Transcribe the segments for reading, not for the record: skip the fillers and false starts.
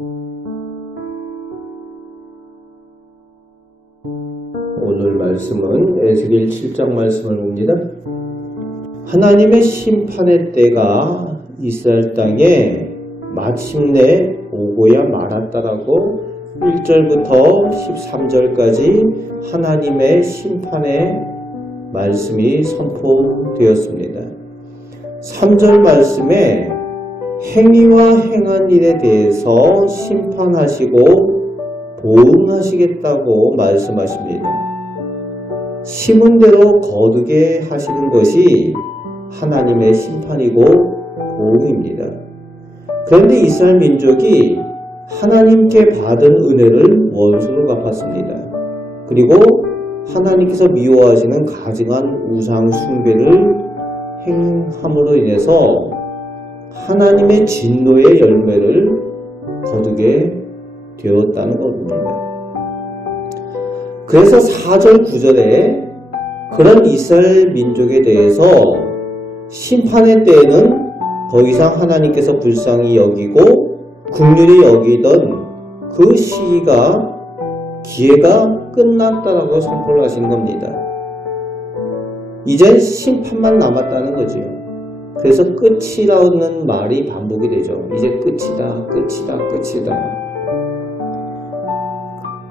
오늘 말씀은 에스겔 7장 말씀을 봅니다. 하나님의 심판의 때가 이스라엘 땅에 마침내 오고야 말았다라고 1절부터 13절까지 하나님의 심판의 말씀이 선포되었습니다. 3절 말씀에 행위와 행한 일에 대해서 심판하시고 보응하시겠다고 말씀하십니다. 심은 대로 거두게 하시는 것이 하나님의 심판이고 보응입니다. 그런데 이스라엘 민족이 하나님께 받은 은혜를 원수로 갚았습니다. 그리고 하나님께서 미워하시는 가증한 우상 숭배를 행함으로 인해서 하나님의 진노의 열매를 거두게 되었다는 겁니다. 그래서 4절 9절에 그런 이스라엘 민족에 대해서 심판의 때에는 더 이상 하나님께서 불쌍히 여기고 긍휼히 여기던 그 시기가 기회가 끝났다라고 선포를 하시는 겁니다. 이젠 심판만 남았다는 거죠. 그래서 끝이라는 말이 반복이 되죠. 이제 끝이다, 끝이다, 끝이다.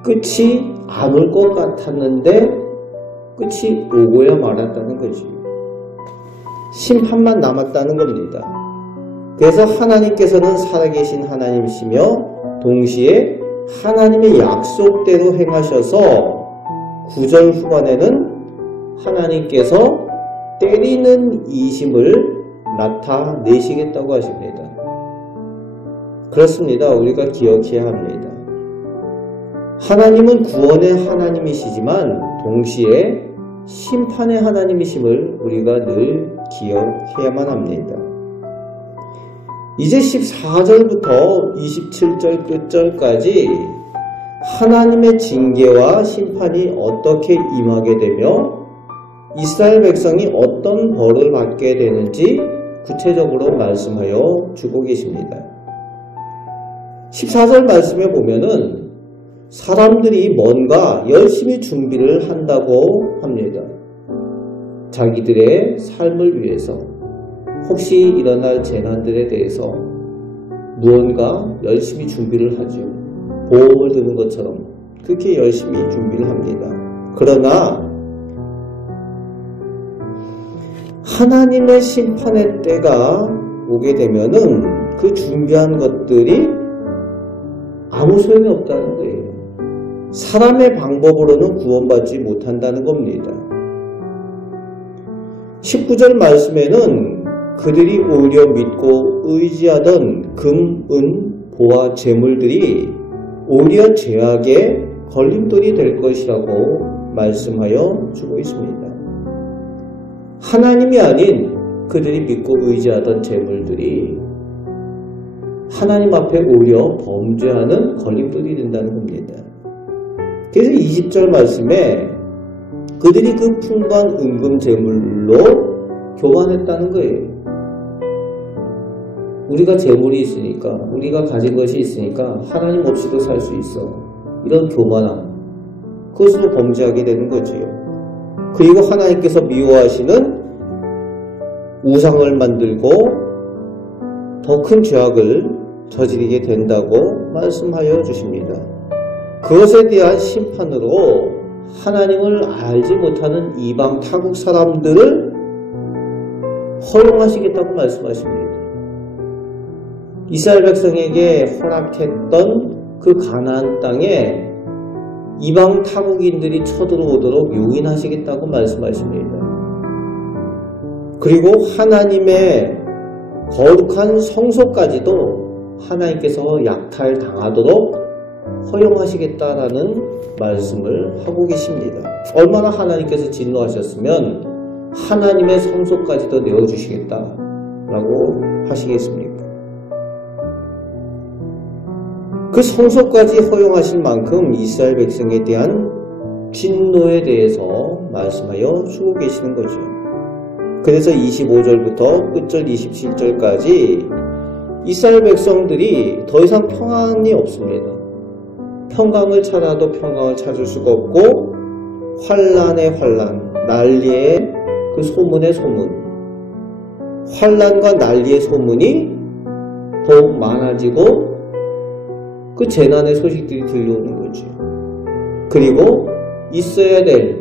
끝이 안 올 것 같았는데 끝이 오고야 말았다는 거죠. 심판만 남았다는 겁니다. 그래서 하나님께서는 살아계신 하나님이시며 동시에 하나님의 약속대로 행하셔서 9절 후반에는 하나님께서 때리는 이심을 나타내시겠다고 하십니다. 그렇습니다. 우리가 기억해야 합니다. 하나님은 구원의 하나님이시지만 동시에 심판의 하나님이심을 우리가 늘 기억해야만 합니다. 이제 14절부터 27절 끝절까지 하나님의 징계와 심판이 어떻게 임하게 되며 이스라엘 백성이 어떤 벌을 받게 되는지 구체적으로 말씀하여 주고 계십니다. 14절 말씀에 보면은 사람들이 뭔가 열심히 준비를 한다고 합니다. 자기들의 삶을 위해서 혹시 일어날 재난들에 대해서 무언가 열심히 준비를 하죠. 보험을 드는 것처럼 그렇게 열심히 준비를 합니다. 그러나 하나님의 심판의 때가 오게 되면은 그 준비한 것들이 아무 소용이 없다는 거예요. 사람의 방법으로는 구원받지 못한다는 겁니다. 19절 말씀에는 그들이 오히려 믿고 의지하던 금, 은, 보화, 재물들이 오히려 죄악의 걸림돌이 될 것이라고 말씀하여 주고 있습니다. 하나님이 아닌 그들이 믿고 의지하던 재물들이 하나님 앞에 오히려 범죄하는 걸림돌이 된다는 겁니다. 그래서 20절 말씀에 그들이 그 풍부한 은금 재물로 교만했다는 거예요. 우리가 재물이 있으니까, 우리가 가진 것이 있으니까 하나님 없이도 살 수 있어. 이런 교만함, 그것으로 범죄하게 되는 거지요. 그리고 하나님께서 미워하시는 우상을 만들고 더 큰 죄악을 저지르게 된다고 말씀하여 주십니다. 그것에 대한 심판으로 하나님을 알지 못하는 이방 타국 사람들을 허용하시겠다고 말씀하십니다. 이스라엘 백성에게 허락했던 그 가나안 땅에 이방 타국인들이 쳐들어오도록 용인하시겠다고 말씀하십니다. 그리고 하나님의 거룩한 성소까지도 하나님께서 약탈당하도록 허용하시겠다라는 말씀을 하고 계십니다. 얼마나 하나님께서 진노하셨으면 하나님의 성소까지도 내어주시겠다라고 하시겠습니까? 그 성소까지 허용하실 만큼 이스라엘 백성에 대한 진노에 대해서 말씀하여 주고 계시는 거죠. 그래서 25절부터 끝절 27절까지 이스라엘 백성들이 더 이상 평안이 없습니다. 평강을 찾아도 평강을 찾을 수가 없고 환란의 환란, 난리의 그 소문의 소문, 환란과 난리의 소문이 더욱 많아지고 그 재난의 소식들이 들려오는 거죠. 그리고 있어야 될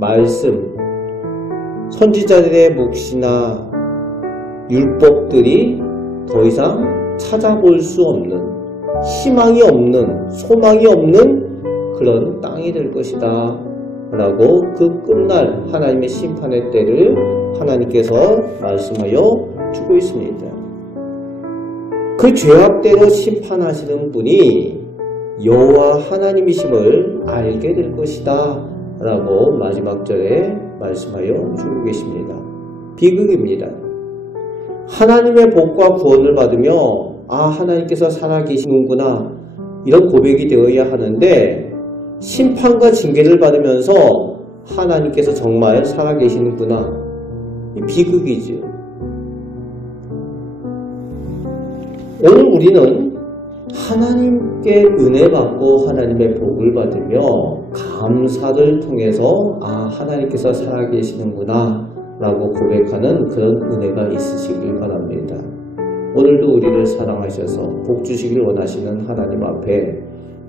말씀, 선지자들의 묵시나 율법들이 더 이상 찾아볼 수 없는, 희망이 없는, 소망이 없는 그런 땅이 될 것이다 라고 그 끝날 하나님의 심판의 때를 하나님께서 말씀하여 주고 있습니다. 그 죄악대로 심판하시는 분이 여호와 하나님이심을 알게 될 것이다 라고 마지막 절에 말씀하여 주고 계십니다. 비극입니다. 하나님의 복과 구원을 받으며 하나님께서 살아계시는구나 이런 고백이 되어야 하는데 심판과 징계를 받으면서 하나님께서 정말 살아계시는구나, 비극이죠. 오늘 우리는 하나님께 은혜 받고 하나님의 복을 받으며 감사를 통해서 하나님께서 살아계시는구나 라고 고백하는 그런 은혜가 있으시길 바랍니다. 오늘도 우리를 사랑하셔서 복 주시길 원하시는 하나님 앞에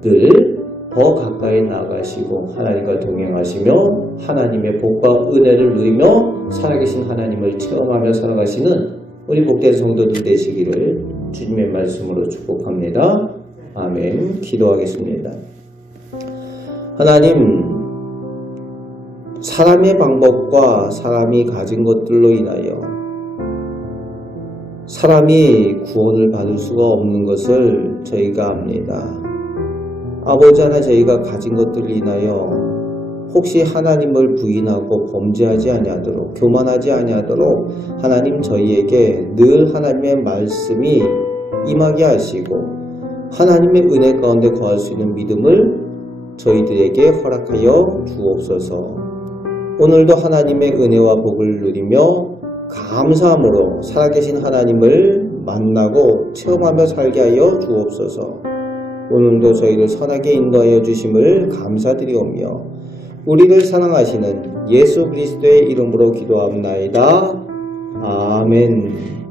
늘 더 가까이 나아가시고 하나님과 동행하시며 하나님의 복과 은혜를 누리며 살아계신 하나님을 체험하며 살아가시는 우리 복된 성도들 되시기를 주님의 말씀으로 축복합니다. 아멘. 기도하겠습니다. 하나님, 사람의 방법과 사람이 가진 것들로 인하여 사람이 구원을 받을 수가 없는 것을 저희가 압니다. 아버지 하나, 저희가 가진 것들로 인하여 혹시 하나님을 부인하고 범죄하지 아니하도록, 교만하지 아니하도록 하나님 저희에게 늘 하나님의 말씀이 임하게 하시고 하나님의 은혜 가운데 거할 수 있는 믿음을 저희들에게 허락하여 주옵소서. 오늘도 하나님의 은혜와 복을 누리며 감사함으로 살아계신 하나님을 만나고 체험하며 살게 하여 주옵소서. 오늘도 저희를 선하게 인도하여 주심을 감사드리오며 우리를 사랑하시는 예수 그리스도의 이름으로 기도합나이다. 아멘.